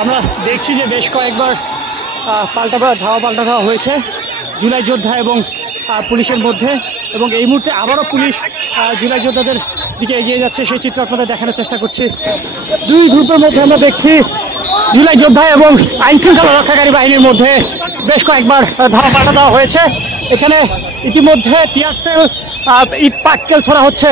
আমরা দেখছি যে বেশ কয়েকবার ধাওয়া পাল্টা ধাওয়া হয়েছে জুলাই যোদ্ধা এবং পুলিশের মধ্যে, এবং এই মুহূর্তে আবারও পুলিশ জুলাই যোদ্ধাদের দিকে এগিয়ে যাচ্ছে। সেই চিত্র আপনাদের দেখানোর চেষ্টা করছি। দুই গ্রুপের মধ্যে আমরা দেখছি জুলাই যোদ্ধা এবং আইন শৃঙ্খলা রক্ষাকারী বাহিনীর মধ্যে বেশ কয়েকবার ধাওয়া পাল্টা দেওয়া হয়েছে। এখানে ইতিমধ্যে টিয়ার সেল, ইট পাটকেল ছোড়া হচ্ছে।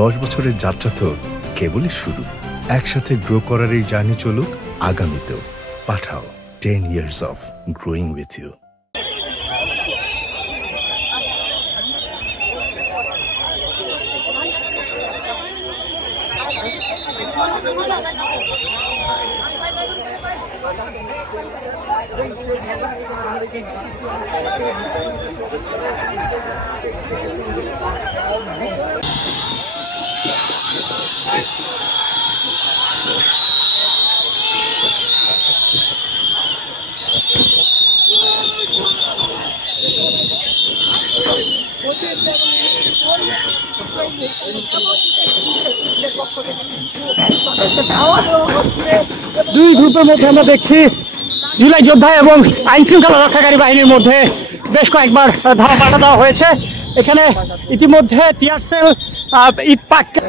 দশ বছরের যাত্রা তো কেবলই শুরু। একসাথে গ্রো করার এই জার্নি চলুক আগামীতেও। পাঠাও 10 years of growing with you। দুই গ্রুপের মধ্যে আমরা দেখছি জুলাই যোদ্ধা এবং আইন শৃঙ্খলা রক্ষাকারী বাহিনীর মধ্যে বেশ কয়েকবার ধাওয়া পাল্টা দেওয়া হয়েছে। এখানে ইতিমধ্যে টিয়ার সেল, ইট পাটকেল